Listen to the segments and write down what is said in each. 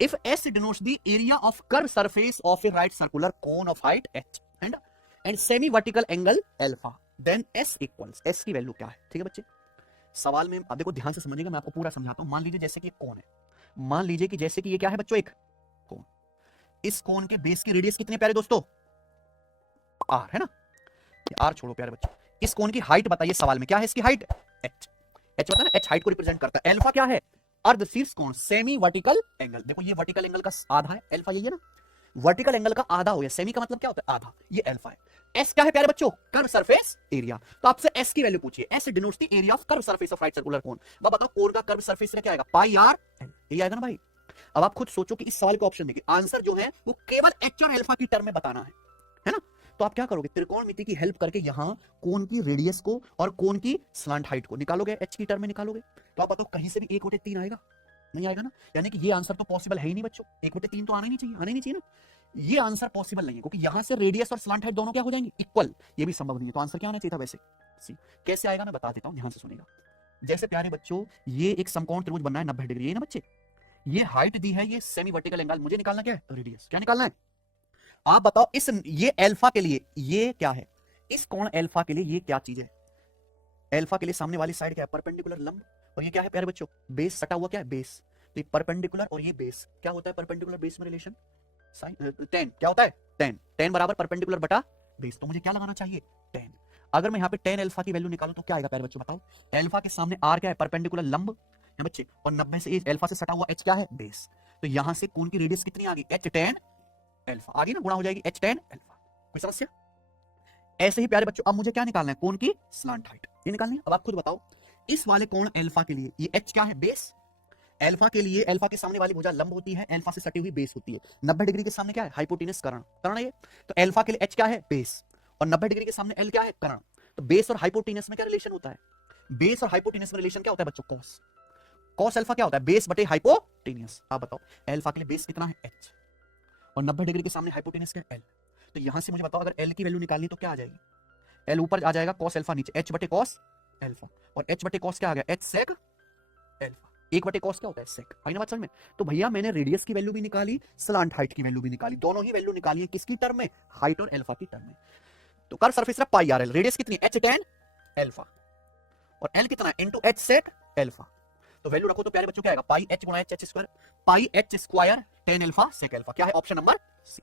If S denotes the area of curved surface of a right circular cone of height h and semi vertical angle alpha, then S equals, S की value क्या है? ठीक है बच्चे, सवाल में अब देखो ध्यान से समझिएगा, मैं आपको पूरा समझाता हूं। मान लीजिए जैसे कि कौन है, मान लीजिए कि जैसे कि ये क्या है बच्चों, एक कोन। इस कोन के बेस की रेडियस कितने प्यारे दोस्तों? आर है ना, आर छोड़ो प्यारे बच्चों। इस कोन की हाइट बताइए, सवाल में क्या है इसकी हाइट? एच। एच पता है ना, एच हाइट को रिप्रेजेंट करता है। अल्फा क्या है? अर्ध शीर्ष कोण, सेमी वर्टिकल एंगल। देखो ये वर्टिकल एंगल का आधा है, अल्फा यही है ना, वर्टिकल एंगल का आधा हो गया। सेमी का मतलब क्या होता है? आधा। ये अल्फा है। एस क्या है प्यारे बच्चों? Curve surface area. तो आपसे एस की वैल्यू पूछिए। S denotes the area of curve surface of right circular cone. अब बताओ कोन का कर्व सरफेस एरिया क्या आएगा? पाई आर एल। ये आएगा ना भाई। अब आप खुद सोचो कि इस सवाल का ऑप्शन देखिए, आंसर जो है वो केवल एच और अल्फा की टर्म में बताना है ना। तो आप क्या करोगे? त्रिकोणमिति की हेल्प करके यहां कोन की रेडियस को और कोन की स्लांट हाइट को निकालोगे, एच की टर्म में निकालोगे। तो आप बताओ कहीं से भी 1/3 आएगा? नहीं आएगा ना। यानी कि ये आंसर तो पॉसिबल है ही नहीं बच्चों। 1/3 तो आना ही नहीं चाहिए, आना ही नहीं चाहिए ना। ये आंसर पॉसिबल नहीं है, क्योंकि यहां से रेडियस और स्लांट हाइट दोनों क्या हो जाएंगी? इक्वल। ये भी संभव नहीं है। तो आंसर क्या आना चाहिए था वैसे? सी। कैसे आएगा मैं बता देता हूं, ध्यान से सुनिएगा। जैसे प्यारे बच्चों ये एक समकोण त्रिभुज बनना है 90 डिग्री, ये ना बच्चे, ये हाइट दी है, ये सेमी वर्टिकल एंगल, मुझे निकालना क्या है? रेडियस। क्या निकालना है? आप बताओ इस, ये अल्फा के लिए ये क्या है? इस कोण अल्फा के लिए ये क्या चीज है? अल्फा के लिए सामने वाली साइड क्या है? परपेंडिकुलर लंब। और ये क्या है प्यारे बच्चों? बेस सटा हुआ क्या है? बेस। तो ये परपेंडिकुलर और ये बेस क्या होता है? परपेंडिकुलर बेस में रिलेशन साइन टेन क्या होता है? टेन। टेन बराबर परपेंडिकुलर बटा बेस। तो मुझे क्या लगाना चाहिए? टेन। अगर मैं यहाँ पे टेन अल्फा की वैल्यू निकालूं तो क्या आएगा प्यारे बच्चों बताओ? अल्फा के सामने आर क्या है? परपेंडिकुलर लंब है बच्चे, और 90 से अल्फा से सटा हुआ एच क्या है? बेस। तो यहां से कोण की रेडियस कितनी आ गई? एच टेन अल्फा आ गई ना, गुणा हो जाएगी एच टेन अल्फा। कोई समस्या? ऐसे ही प्यारे बच्चों अब मुझे क्या निकालना है? कोण की स्लांट हाइट, ये निकालनी है। अब आप खुद बताओ इस वाले कोण अल्फा के लिए ये एच क्या है? बेस। अल्फा के लिए अल्फा के सामने वाली भुजा लंब होती है, अल्फा से सटी हुई बेस होती है। 90 डिग्री के सामने क्या है? हाइपोटेनस कर्ण। कर्ण है ये। तो अल्फा के लिए एच क्या है? बेस। और 90 डिग्री के सामने एल क्या है? कर्ण। तो बेस और हाइपोटेनस में क्या रिलेशन होता है? बेस और हाइपोटेनस में रिलेशन क्या होता है बच्चों? कॉस। कॉस अल्फा क्या होता है? बेस बटे हाइपोटेनस। आप बताओ अल्फा के लिए बेस कितना है? एच, और 90 डिग्री के सामने हाइपोटेनस क्या है? एल। तो यहां से मुझे बताओ अगर एल की वैल्यू निकालनी तो क्या आ जाएगी? एल ऊपर आ जाएगा, कॉस अल्फा नीचे, एच बटे कॉस अल्फा। और एच बटे कॉस क्या आ गया? H sec alpha. एक बटे कॉस क्या होता है? सेक। आई ना बात समझ में? तो भैया मैंने रेडियस की वैल्यू भी निकाली, स्लांट हाइट की वैल्यू भी निकाली, दोनों ही वैल्यू निकाली है किसकी टर्म में? हाइट और अल्फा की टर्म में। तो curve surface pi R L, radius कितनी? एच टेन अल्फा, और एल कितना है? Into H sec alpha. तो वैल्यू रखो तो प्यारे बच्चों क्या आएगा? पाई एच गुणा H square, pi H square tan alpha sec alpha. क्या है? Option number C.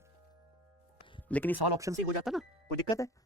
लेकिन ये सवाल ऑप्शन सी हो जाता ना, कोई दिक्कत है?